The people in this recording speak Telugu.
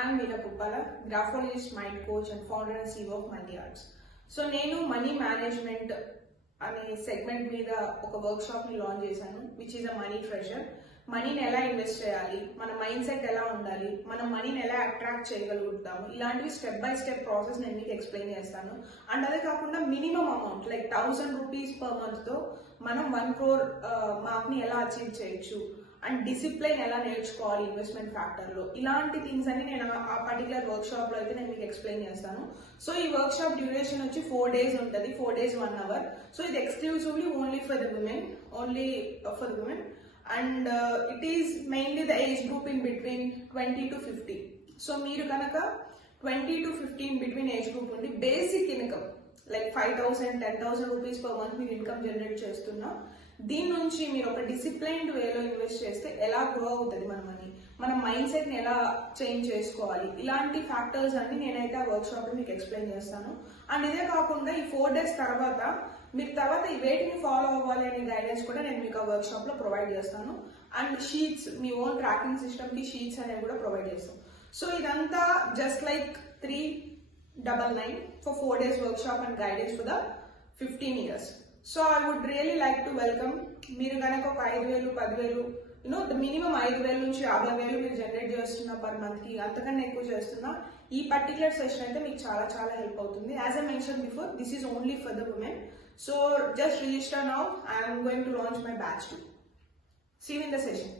I'm Meena Puppala, graphologist, mind coach, and founder and CEO of Money Arts. So, నేను మనీ మేనేజ్మెంట్ అనే సెగ్మెంట్ మీద ఒక వర్క్ షాప్ ని లాంచ్ చేశాను, which is a money treasure. మనీని ఎలా ఇన్వెస్ట్ చేయాలి, మన మైండ్ సెట్ ఎలా ఉండాలి, మనం మనీని ఎలా అట్రాక్ట్ చేయగలుగుతాము, ఇలాంటివి స్టెప్ బై స్టెప్ ప్రాసెస్ నేను మీకు ఎక్స్ప్లెయిన్ చేస్తాను. అండ్ అదే కాకుండా minimum amount like 1000 rupees per month తో మనం 1 crore మార్క్ ని ఎలా అచీవ్ చేయొచ్చు, అండ్ డిసిప్లైన్ ఎలా నేర్చుకోవాలి ఇన్వెస్ట్మెంట్ ఫ్యాక్టర్ లో, ఇలాంటి థింగ్స్ అన్ని నేను ఆ పర్టికులర్ వర్క్ షాప్ లో అయితే నేను మీకు ఎక్స్ప్లెయిన్ చేస్తాను. సో ఈ వర్క్ షాప్ డ్యూరేషన్ వచ్చి 4 days ఉంటుంది, 4 days 1 hour. సో ఇది exclusively only for the women, and it is mainly the age group in between 20 to 50. So మీరు కనుక 20 to 15 బిట్వీన్ ఏజ్ గ్రూప్ ఉండి basic income like 5,000 10,000 rupees per month మీరు ఇన్కమ్ జనరేట్ చేస్తున్నా, దీని నుంచి మీరు ఒక డిసిప్లైన్డ్ వేలో ఇన్వెస్ట్ చేస్తే ఎలా గ్రో అవుతుంది మన మనీ, మన మైండ్ సెట్ ని ఎలా చేంజ్ చేసుకోవాలి, ఇలాంటి ఫ్యాక్టర్స్ అన్ని నేనైతే ఆ వర్క్ షాప్ లో మీకు ఎక్స్ప్లెయిన్ చేస్తాను. అండ్ ఇదే కాకుండా ఈ 4 days తర్వాత మీరు తర్వాత ఈ వేటిని ఫాలో అవ్వాలి అనే గైడెన్స్ కూడా నేను మీకు ఆ వర్క్ షాప్ లో ప్రొవైడ్ చేస్తాను. And sheets, me own tracking system కి షీట్స్ అనేవి కూడా ప్రొవైడ్ చేస్తాం. సో ఇదంతా just like 399 for 4 days workshop and guidance for the 15 years. So I would really like to welcome, మీరు కనుక ఒక 5,000 10,000 ద మినిమం 5,000 నుంచి 50,000 మీరు జనరేట్ చేస్తున్నా పర్ మంత్ కి, అంతకన్నా ఎక్కువ చేస్తున్నా, ఈ పర్టికులర్ సెషన్ అయితే మీకు చాలా చాలా హెల్ప్ అవుతుంది. As I mention before, this is only for the women. So just register now. I'm going to launch my batch two. See you in the session.